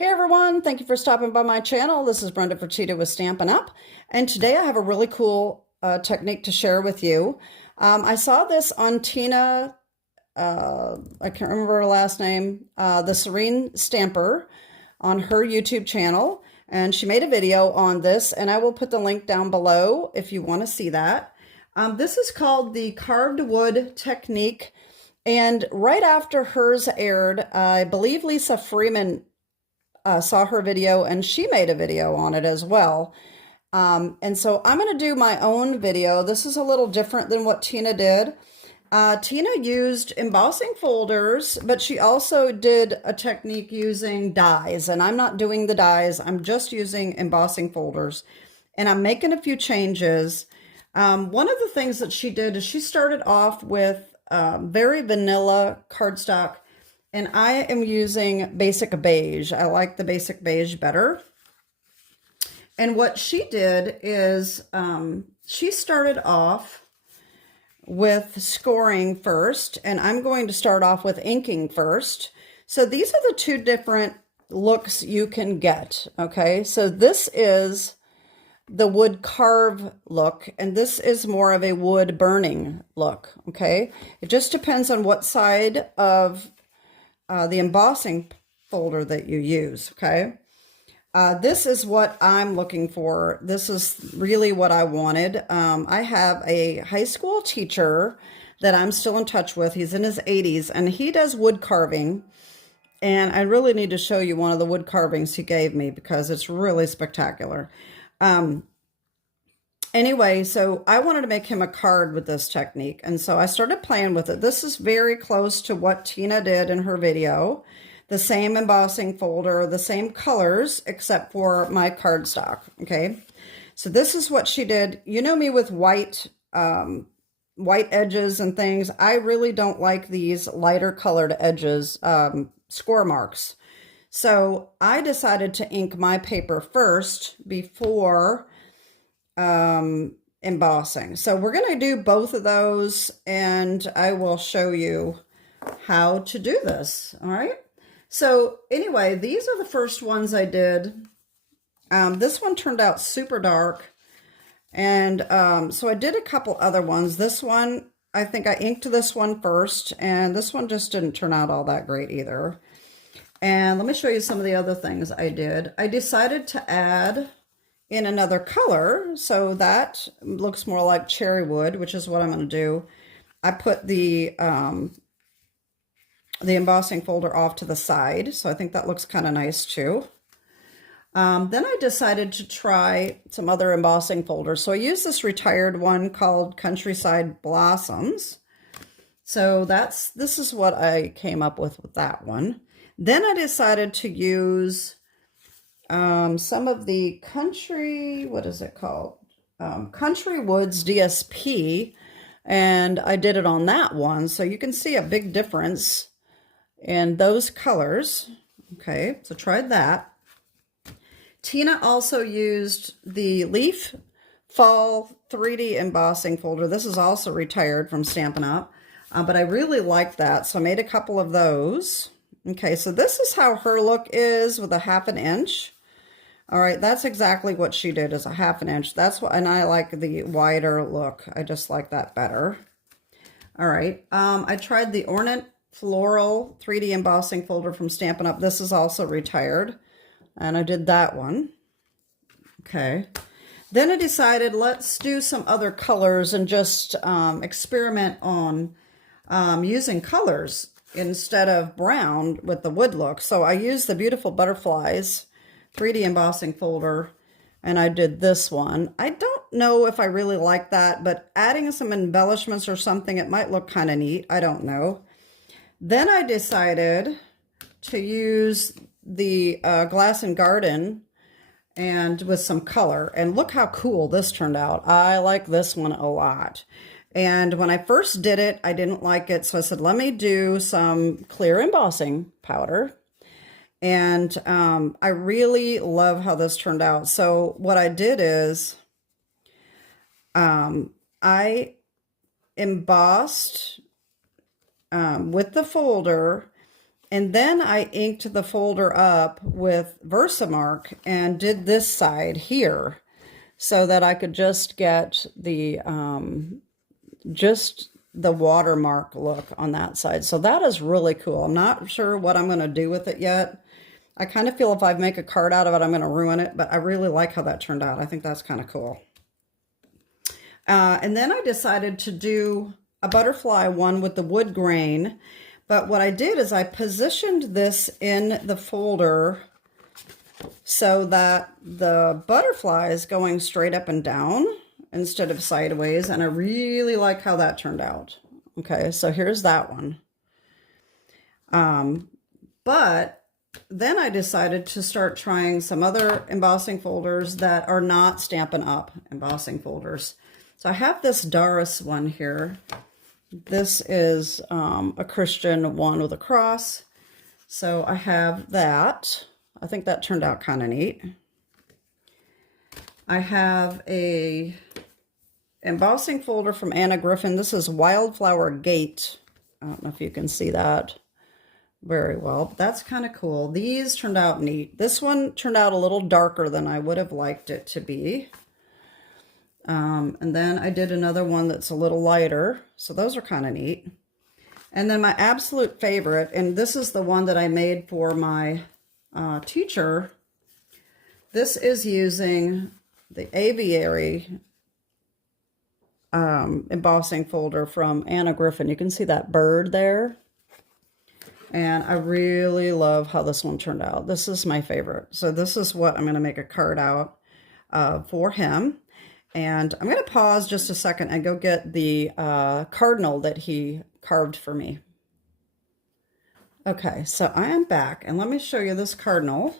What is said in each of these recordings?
Hey everyone, thank you for stopping by my channel. This is Brenda Fertitta with Stampin' Up, and today I have a really cool technique to share with you. I saw this on Tina, I can't remember her last name, the Serene Stamper on her YouTube channel, and she made a video on this, and I will put the link down below if you want to see that. This is called the carved wood technique, and right after hers aired, I believe Lisa Freeman saw her video and she made a video on it as well. And so I'm going to do my own video. This is a little different than what Tina did. Tina used embossing folders, but she also did a technique using dies, and I'm not doing the dies. I'm just using embossing folders, and I'm making a few changes. One of the things that she did is she started off with very vanilla cardstock, and I am using Basic Beige. I like the Basic Beige better. And what she did is she started off with scoring first, and I'm going to start off with inking first. So these are the two different looks you can get, okay? So this is the wood carve look, and this is more of a wood burning look, okay? It just depends on what side of the embossing folder that you use, okay? This is what I'm looking for. This is really what I wanted. I have a high school teacher that I'm still in touch with. He's in his 80s, and he does wood carving. And I really need to show you one of the wood carvings he gave me because it's really spectacular. Anyway, so I wanted to make him a card with this technique, and so I started playing with it. This is very close to what Tina did in her video. The same embossing folder, the same colors, except for my cardstock, okay? So this is what she did. You know me with white edges and things. I really don't like these lighter colored edges, score marks. So I decided to ink my paper first before embossing. So we're going to do both of those, and I will show you how to do this. All right. So anyway, these are the first ones I did. This one turned out super dark. And so I did a couple other ones. This one, I think I inked this one first, and this one just didn't turn out all that great either. And let me show you some of the other things I did. I decided to add in another color, so that looks more like cherry wood, which is what I'm going to do. I put the embossing folder off to the side, so I think that looks kind of nice too. Then I decided to try some other embossing folders. So I used this retired one called Countryside Blossoms. So this is what I came up with that one. Then I decided to use some of the Country, what is it called? Country Woods DSP, and I did it on that one. So you can see a big difference in those colors. Okay, so tried that. Tina also used the Leaf Fall 3D embossing folder. This is also retired from Stampin' Up, but I really like that, so I made a couple of those. Okay, so this is how her look is with a 1/2 inch. All right, that's exactly what she did, is a 1/2 inch. That's what, and I like the wider look. I just like that better. All right, I tried the Ornament Floral 3D embossing folder from Stampin' Up. This is also retired, and I did that one. Okay, then I decided let's do some other colors and just experiment on using colors instead of brown with the wood look. So I used the Beautiful Butterflies 3D embossing folder, and I did this one. I don't know if I really like that, but adding some embellishments or something, it might look kind of neat. I don't know. Then I decided to use the Glass and Garden and with some color, and look how cool this turned out. I like this one a lot. And when I first did it, I didn't like it, so I said, let me do some clear embossing powder. And I really love how this turned out. So what I did is I embossed with the folder And then I inked the folder up with Versamark and did this side here so that I could just get the watermark look on that side. So that is really cool. I'm not sure what I'm going to do with it yet. I kind of feel if I make a card out of it, I'm going to ruin it, but I really like how that turned out. I think that's kind of cool. And then I decided to do a butterfly one with the wood grain. But what I did is I positioned this in the folder so that the butterfly is going straight up and down instead of sideways. And I really like how that turned out. Okay, so here's that one. But then I decided to start trying some other embossing folders that are not Stampin' Up! Embossing folders. So I have this Doris one here. This is a Christian one with a cross. So I have that. I think that turned out kind of neat. I have a embossing folder from Anna Griffin. This is Wildflower Gate. I don't know if you can see that very well, but that's kind of cool. These turned out neat. This one turned out a little darker than I would have liked it to be. And then I did another one that's a little lighter. So those are kind of neat. And then my absolute favorite, and this is the one that I made for my teacher. This is using the Aviary embossing folder from Anna Griffin. You can see that bird there. And I really love how this one turned out. This is my favorite. So this is what I'm going to make a card out for him. And I'm going to pause just a second and go get the cardinal that he carved for me. Okay, so I am back, and let me show you this cardinal.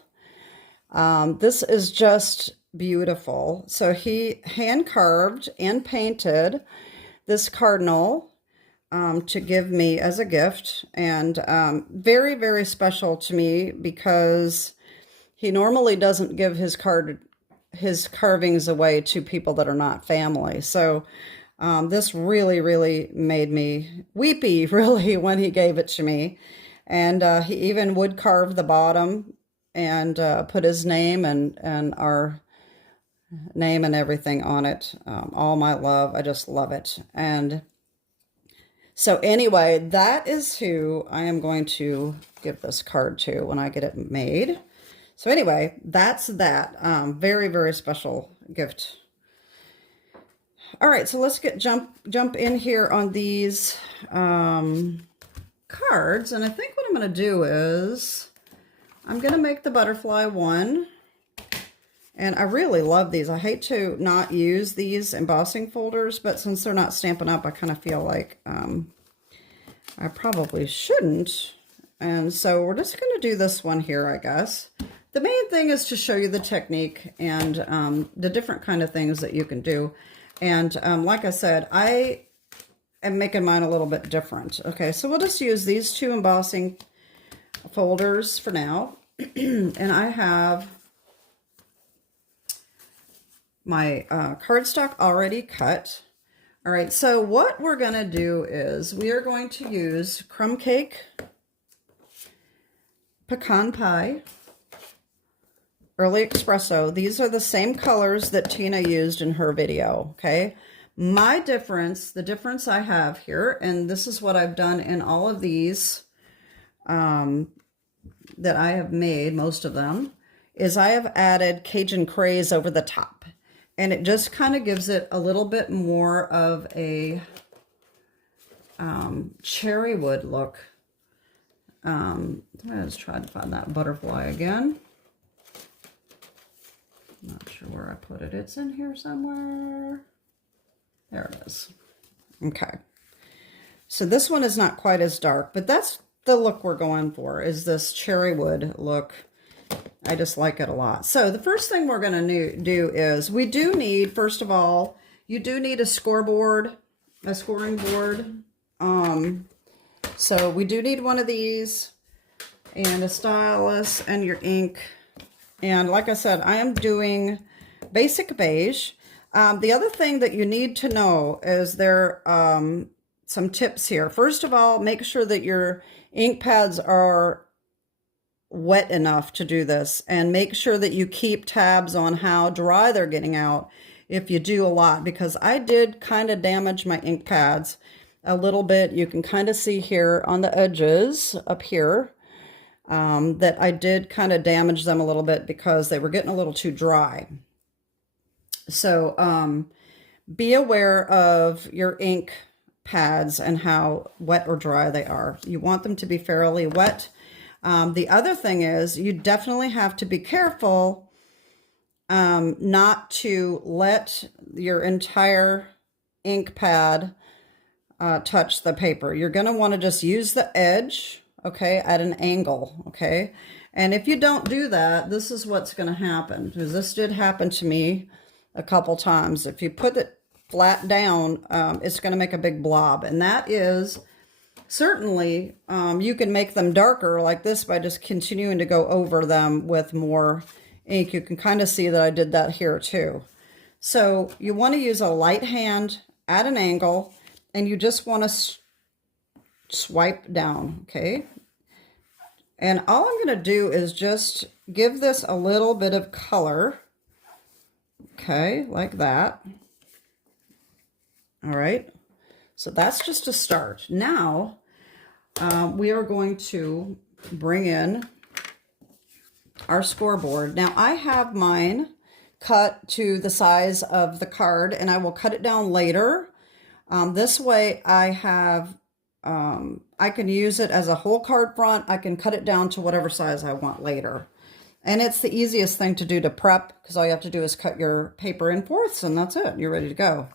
This is just beautiful. So he hand carved and painted this cardinal to give me as a gift, and very, very special to me because he normally doesn't give his carvings away to people that are not family. So this really, really made me weepy, really, when he gave it to me. And he even wood carved the bottom and put his name and our name and everything on it. All my love. I just love it. And so anyway, that is who I am going to give this card to when I get it made. So anyway, that's that. Very, very special gift. All right, so let's jump in here on these cards. And I think what I'm going to do is I'm going to make the butterfly one. And I really love these. I hate to not use these embossing folders, but since they're not Stampin' Up, I kind of feel like I probably shouldn't. And so we're just going to do this one here, I guess. The main thing is to show you the technique and the different kind of things that you can do. And like I said, I am making mine a little bit different. Okay, so we'll just use these two embossing folders for now. And I have my cardstock already cut. All right, so what we're going to do is we are going to use Crumb Cake, Pecan Pie, Early Expresso. These are the same colors that Tina used in her video, okay? My difference, the difference I have here, and this is what I've done in all of these that I have made, most of them, is I have added Cajun Craze over the top. And it just kind of gives it a little bit more of a cherry wood look. Let's try to find that butterfly again. Not sure where I put it. It's in here somewhere. There it is. Okay. So this one is not quite as dark, but that's the look we're going for, is this cherry wood look. I just like it a lot. So the first thing we're going to do is we do need, first of all, you do need a scoreboard, a scoring board. So we do need one of these and a stylus and your ink. And like I said, I am doing Basic Beige. The other thing that you need to know is there, some tips here. First of all, make sure that your ink pads are wet enough to do this, and make sure that you keep tabs on how dry they're getting out if you do a lot, because I did kind of damage my ink pads a little bit. You can kind of see here on the edges up here that I did kind of damage them a little bit because they were getting a little too dry. So be aware of your ink pads and how wet or dry they are. You want them to be fairly wet. The other thing is you definitely have to be careful not to let your entire ink pad touch the paper. You're going to want to just use the edge, okay, at an angle, okay? And if you don't do that, this is what's going to happen, because this did happen to me a couple times. If you put it flat down, it's going to make a big blob, and that is certainly, you can make them darker like this by just continuing to go over them with more ink. You can kind of see that I did that here too. So you want to use a light hand at an angle, and you just want to swipe down, okay? And all I'm going to do is just give this a little bit of color, okay, like that. All right, so that's just a start. Now, we are going to bring in our scoreboard. Now, I have mine cut to the size of the card, and I will cut it down later. This way, I have, I can use it as a whole card front. I can cut it down to whatever size I want later. And it's the easiest thing to do to prep, because all you have to do is cut your paper in fourths, and that's it. You're ready to go.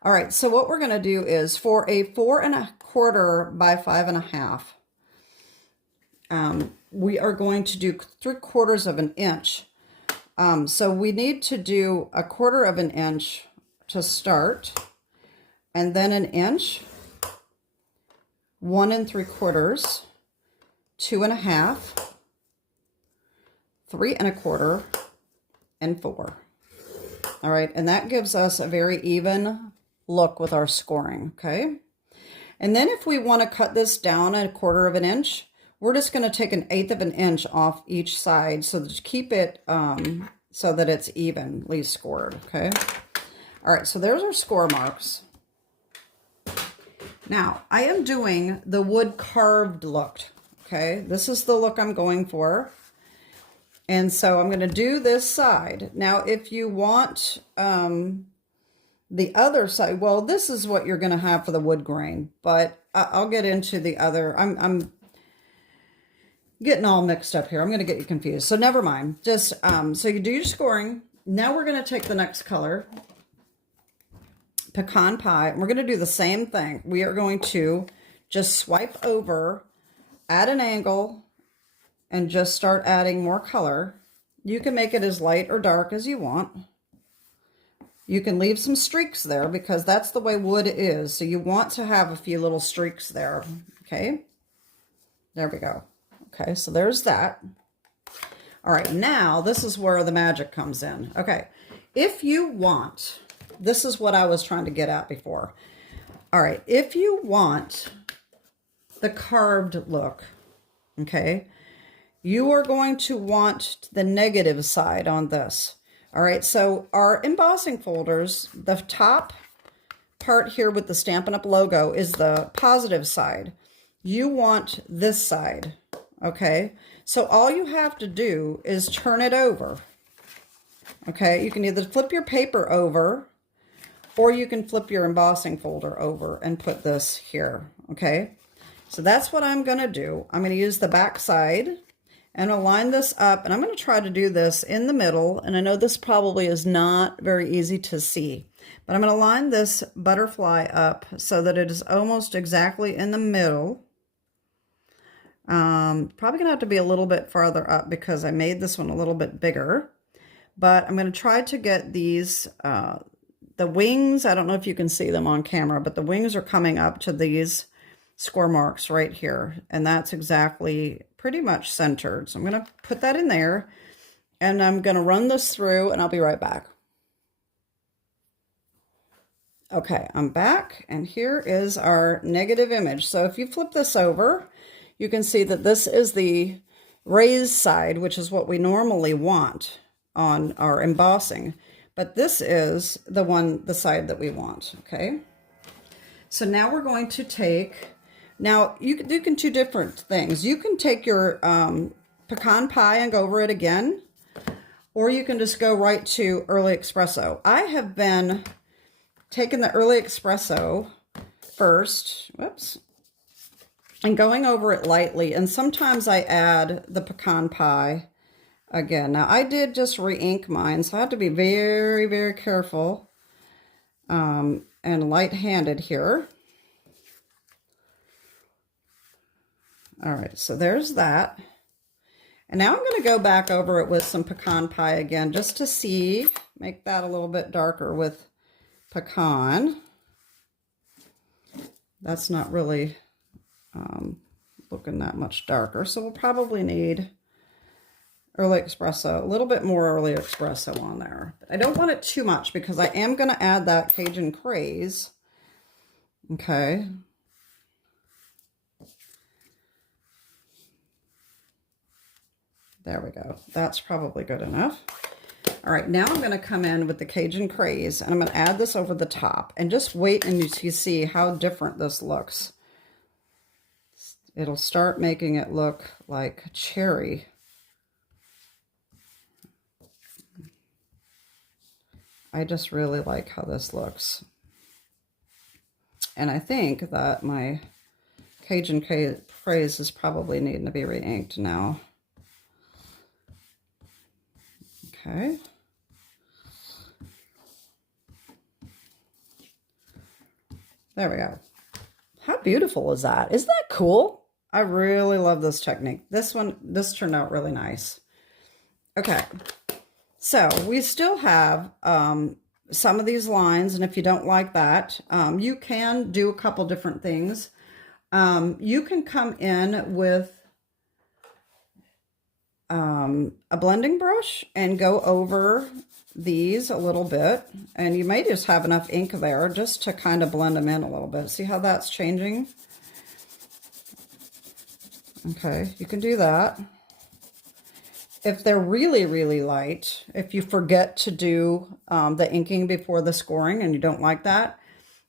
All right, so what we're going to do is for a 4 1/4 by 5 1/2, we are going to do 3/4 of an inch. So we need to do 1/4 of an inch to start, and then an inch, 1 3/4, 2 1/2, 3 1/4, and 4. All right, and that gives us a very even look with our scoring, okay? And then if we want to cut this down 1/4 of an inch, we're just going to take 1/8 of an inch off each side so that to keep it so that it's evenly scored, okay? All right, so there's our score marks. Now, I am doing the wood carved look, okay? This is the look I'm going for. And so I'm going to do this side. Now, if you want the other side, well, this is what you're going to have for the wood grain, but I'll get into the other. I'm getting all mixed up here. I'm going to get you confused. So never mind. Just, so you do your scoring. Now we're going to take the next color, Pecan Pie, and we're going to do the same thing. We are going to just swipe over at an angle and just start adding more color. You can make it as light or dark as you want. You can leave some streaks there because that's the way wood is. So you want to have a few little streaks there, okay? There we go. Okay, so there's that. All right, now this is where the magic comes in. Okay, if you want, this is what I was trying to get at before. All right, if you want the carved look, okay, you are going to want the negative side on this. All right, so our embossing folders, the top part here with the Stampin' Up logo is the positive side. You want this side, okay? So all you have to do is turn it over, okay? You can either flip your paper over, or you can flip your embossing folder over and put this here, okay? So that's what I'm gonna do. I'm gonna use the back side and I'll line this up, and I'm going to try to do this in the middle, and I know this probably is not very easy to see, but I'm going to line this butterfly up so that it is almost exactly in the middle. Probably going to have to be a little bit farther up because I made this one a little bit bigger, but I'm going to try to get these, the wings, I don't know if you can see them on camera, but the wings are coming up to these score marks right here, and that's exactly pretty much centered. So I'm going to put that in there, and I'm going to run this through, and I'll be right back. Okay, I'm back, and here is our negative image. So if you flip this over, you can see that this is the raised side, which is what we normally want on our embossing. But this is the side that we want, okay? So now we're going to take, now you can do different things. You can take your pecan pie and go over it again, or you can just go right to early espresso. I have been taking the early espresso first, whoops, and going over it lightly, and sometimes I add the pecan pie again. Now I did just re-ink mine, so I have to be very, very careful and light-handed here. All right, so there's that. And now I'm going to go back over it with some pecan pie again, just to see, make that a little bit darker with pecan. That's not really looking that much darker, so we'll probably need early espresso, a little bit more early espresso on there. But I don't want it too much because I am going to add that Cajun Craze. Okay. There we go. That's probably good enough. All right, now I'm going to come in with the Cajun Craze, and I'm going to add this over the top, and just wait and you see how different this looks. It'll start making it look like cherry. I just really like how this looks. And I think that my Cajun Craze is probably needing to be re-inked now. Okay. There we go. How beautiful is that? Isn't that cool? I really love this technique. This turned out really nice. Okay. So we still have some of these lines, and if you don't like that, you can do a couple different things. You can come in with a blending brush and go over these a little bit, and you may just have enough ink there just to kind of blend them in a little bit. See how that's changing? Okay, you can do that. If they're really, really light, if you forget to do the inking before the scoring and you don't like that,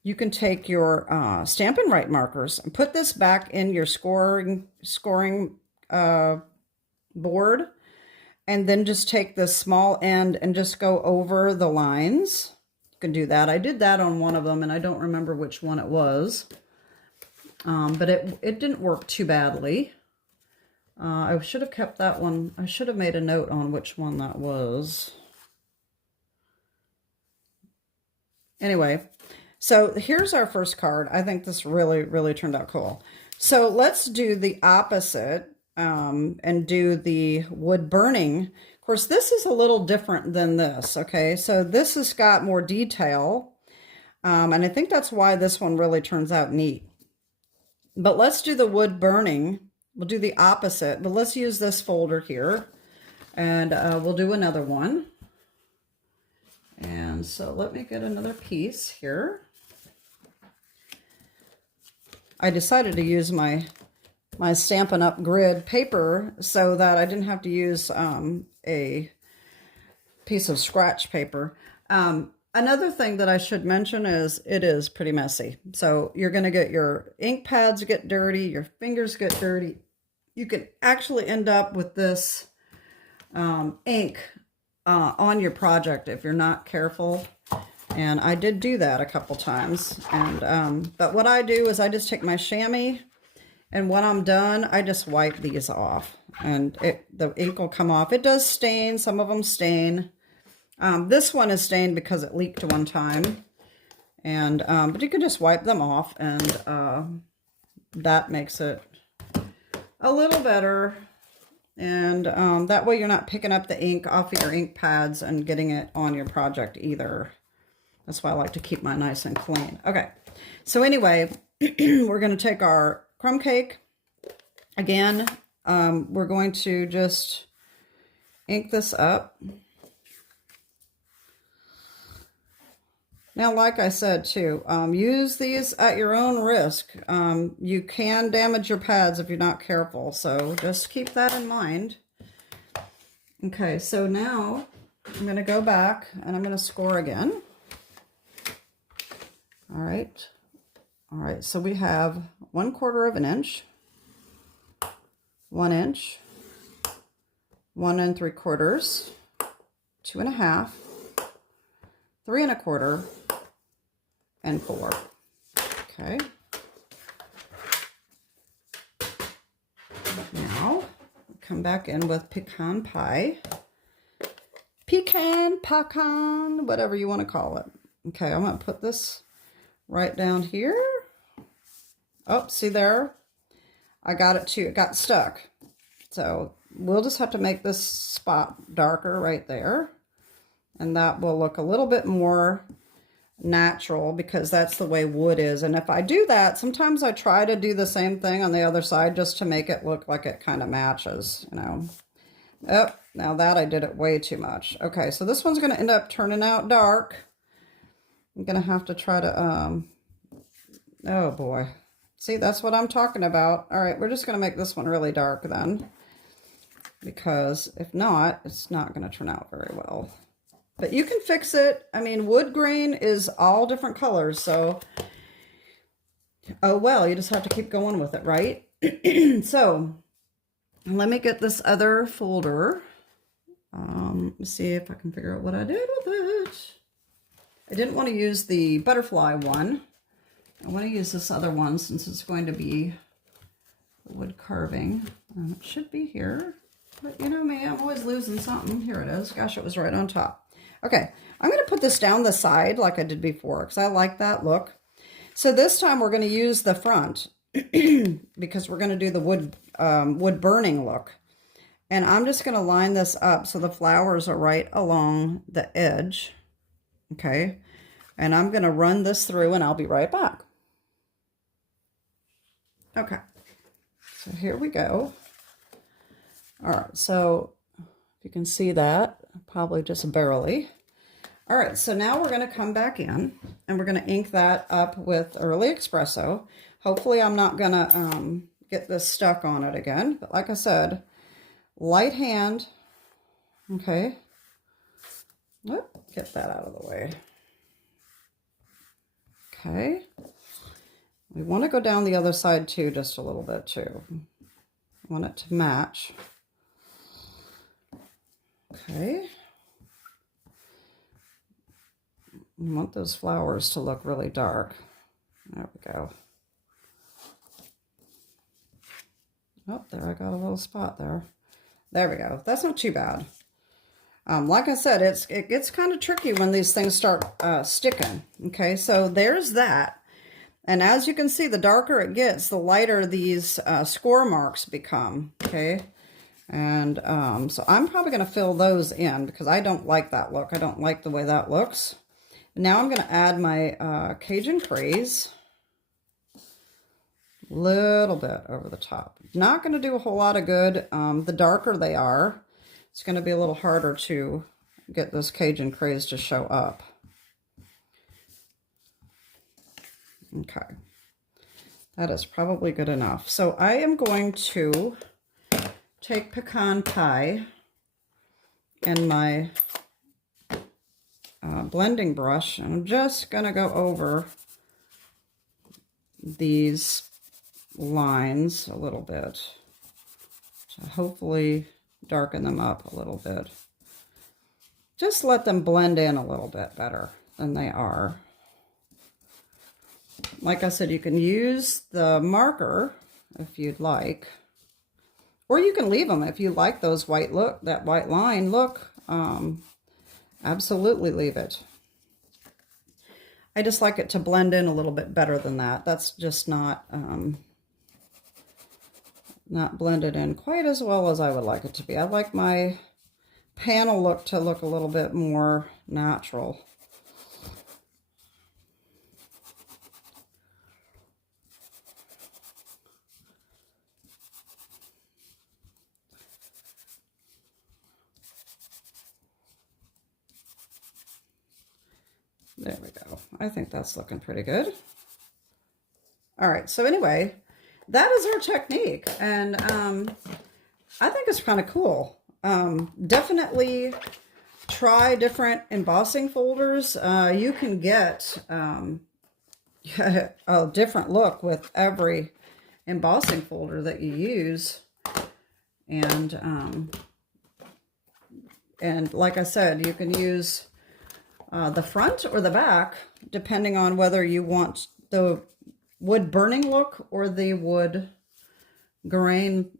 you can take your Stampin' Up markers and put this back in your scoring board, and then just take this small end and just go over the lines. You can do that. I did that on one of them, and I don't remember which one it was, but it didn't work too badly. I should have kept that one. I should have made a note on which one that was. Anyway, so here's our first card. I think this really, really turned out cool. So let's do the opposite and do the wood burning. Of course, this is a little different than this, okay? So this has got more detail, and I think that's why this one really turns out neat. But let's do the wood burning. We'll do the opposite, but let's use this folder here, and we'll do another one. And so let me get another piece here. I decided to use my Stampin' Up grid paper so that I didn't have to use a piece of scratch paper. Another thing that I should mention is it is pretty messy. So you're going to get your ink pads get dirty, your fingers get dirty. You can actually end up with this ink on your project if you're not careful. And I did do that a couple times. And but what I do is I just take my chamois, and when I'm done, I just wipe these off, and the ink will come off. It does stain. Some of them stain. This one is stained because it leaked one time, and but you can just wipe them off, and that makes it a little better. And that way you're not picking up the ink off of your ink pads and getting it on your project either. That's why I like to keep mine nice and clean. Okay, so anyway, we're going to take our crumb cake. Again, we're going to just ink this up. Now, like I said too, use these at your own risk. You can damage your pads if you're not careful, so just keep that in mind. Okay, so now I'm going to go back and I'm going to score again. All right, so we have 1/4 of an inch, 1 inch, 1 3/4, 2 1/2, 3 1/4, and 4. Okay. Now come back in with pecan pie. Pecan, whatever you want to call it. Okay, I'm going to put this right down here. Oh, see there? I got it too. It got stuck. So we'll just have to make this spot darker right there. And that will look a little bit more natural because that's the way wood is. And if I do that, sometimes I try to do the same thing on the other side just to make it look like it kind of matches, you know. Oh, now that I did it way too much. Okay, so this one's going to end up turning out dark. I'm going to have to try to, oh boy. See, that's what I'm talking about. All right, we're just going to make this one really dark then. Because if not, it's not going to turn out very well. But you can fix it. I mean, wood grain is all different colors, so oh well, you just have to keep going with it, right? So let me get this other folder. Let's see if I can figure out what I did with it. I didn't want to use the butterfly one. I want to use this other one since it's going to be wood carving. It should be here, but you know me, I'm always losing something. Here it is. Gosh, it was right on top. Okay, I'm going to put this down the side like I did before because I like that look. So this time we're going to use the front because we're going to do the wood burning look. And I'm just going to line this up so the flowers are right along the edge. Okay, and I'm going to run this through and I'll be right back. Okay, so here we go. All right, so if you can see that, probably just barely. All right, so now we're going to come back in and we're going to ink that up with early espresso. Hopefully I'm not going to get this stuck on it again. But like I said, light hand. Okay. Whoop, get that out of the way. Okay. We want to go down the other side too, just a little bit too. I want it to match. Okay. You want those flowers to look really dark. There we go. Oh, there I got a little spot there. There we go. That's not too bad. Like I said, it gets kind of tricky when these things start sticking. Okay, so there's that. And as you can see, the darker it gets, the lighter these score marks become. Okay. And so I'm probably going to fill those in because I don't like that look. I don't like the way that looks. Now I'm going to add my Cajun Craze. Little bit over the top. Not going to do a whole lot of good. The darker they are, it's going to be a little harder to get this Cajun Craze to show up. Okay. That is probably good enough. So I am going to take pecan pie and my blending brush, and I'm just going to go over these lines a little bit to hopefully darken them up a little bit. Just let them blend in a little bit better than they are. Like I said, you can use the marker if you'd like, or you can leave them if you like those white look, that white line look. Absolutely leave it. I just like it to blend in a little bit better than that. That's just not blended in quite as well as I would like it to be. I like my panel look to look a little bit more natural. There we go. I think that's looking pretty good. All right, so anyway, that is our technique, and I think it's kind of cool. Definitely try different embossing folders. You can get a different look with every embossing folder that you use, and like I said, you can use the front or the back, depending on whether you want the wood burning look or the wood grain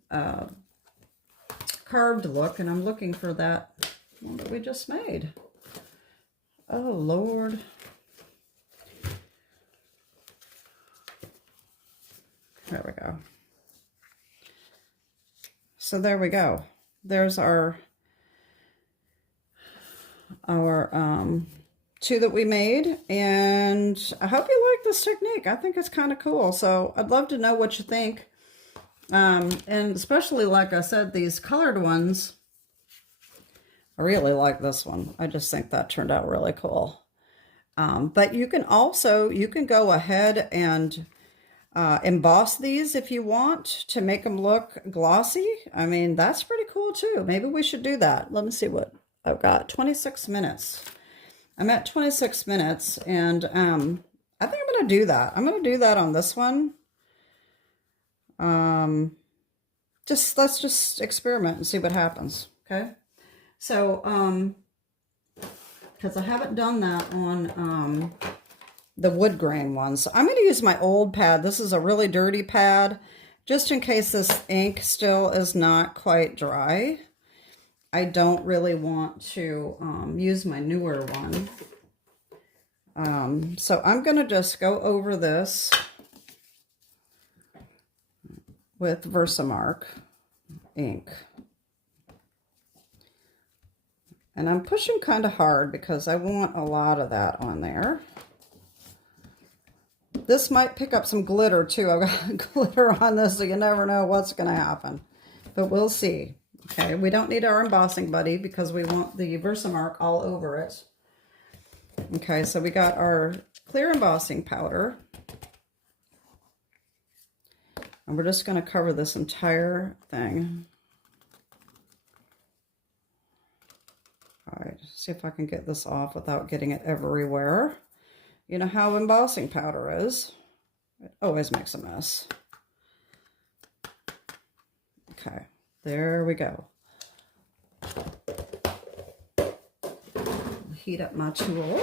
carved look. And I'm looking for that one that we just made. Oh, Lord. There we go. So there we go. There's our two that we made, and I hope you like this technique. I think it's kind of cool. So I'd love to know what you think. And especially, like I said, these colored ones, I really like this one. I just think that turned out really cool. But you can also, you can go ahead and emboss these if you want to make them look glossy. I mean, that's pretty cool too. Maybe we should do that. Let me see what I've got. 26 minutes. I'm at 26 minutes, and I think I'm going to do that. I'm going to do that on this one. Let's just experiment and see what happens. Okay. So, because I haven't done that on the wood grain ones. So I'm going to use my old pad. This is a really dirty pad, just in case this ink still is not quite dry. I don't really want to use my newer one. So I'm going to just go over this with Versamark ink. And I'm pushing kind of hard because I want a lot of that on there. This might pick up some glitter too. I've got glitter on this, so you never know what's going to happen. But we'll see. Okay, we don't need our embossing buddy because we want the Versamark all over it. Okay, so we got our clear embossing powder. And we're just going to cover this entire thing. All right, see if I can get this off without getting it everywhere. You know how embossing powder is. It always makes a mess. Okay, there we go. Heat up my tool.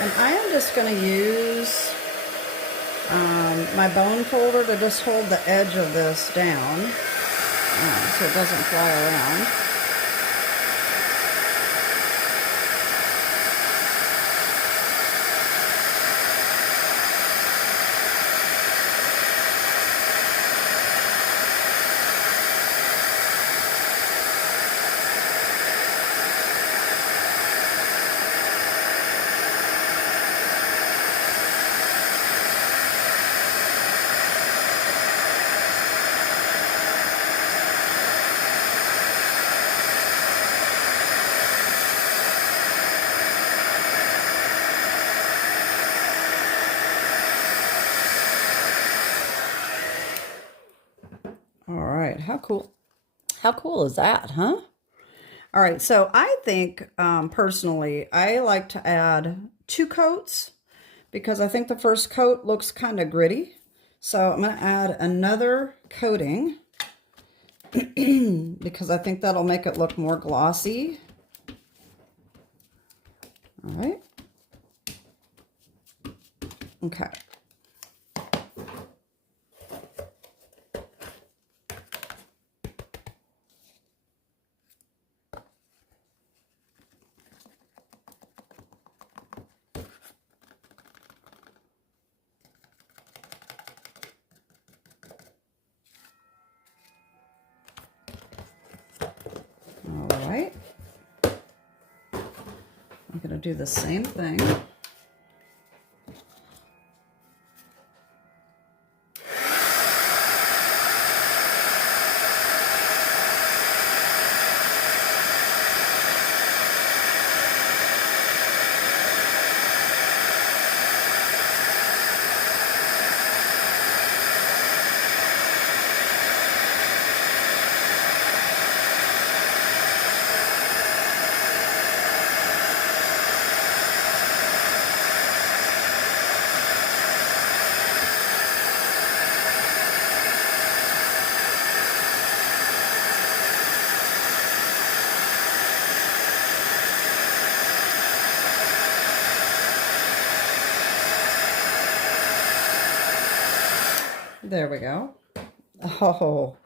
And I am just going to use my bone folder to just hold the edge of this down so it doesn't fly around. How cool is that, huh? All right, so I think personally, I like to add 2 coats because I think the first coat looks kind of gritty. So I'm going to add another coating because I think that'll make it look more glossy. All right. Okay. All right. I'm going to do the same thing. There we go. Oh,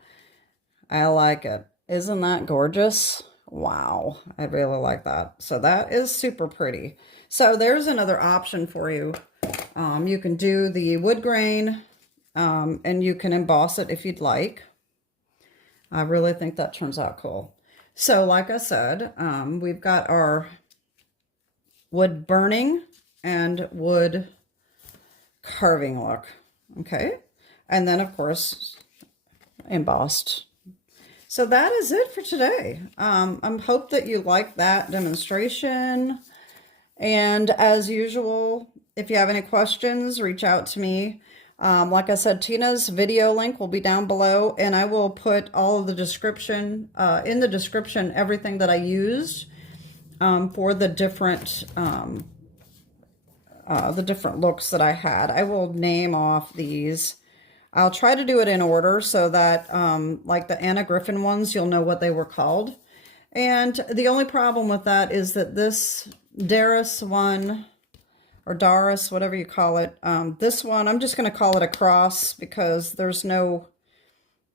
I like it. Isn't that gorgeous? Wow, I really like that. So that is super pretty. So there's another option for you. You can do the wood grain, and you can emboss it if you'd like. I really think that turns out cool. So like I said, we've got our wood burning and wood carving look. Okay. And then of course, embossed. So that is it for today. I hope that you liked that demonstration. And as usual, if you have any questions, reach out to me. Like I said, Tina's video link will be down below, and I will put all of the description, in the description, everything that I used for the different looks that I had. I will name off these. I'll try to do it in order so that, like the Anna Griffin ones, you'll know what they were called. And the only problem with that is that this Darius one, or Doris, whatever you call it, this one, I'm just going to call it a cross because there's no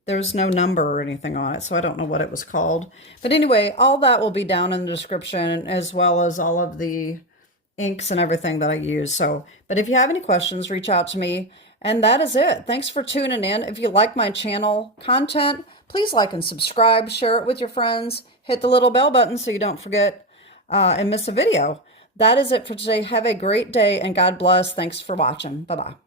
number or anything on it, so I don't know what it was called. But anyway, all that will be down in the description, as well as all of the inks and everything that I use. So, but if you have any questions, reach out to me. And that is it. Thanks for tuning in. If you like my channel content, please like and subscribe, share it with your friends, hit the little bell button so you don't forget and miss a video. That is it for today. Have a great day and God bless. Thanks for watching. Bye-bye.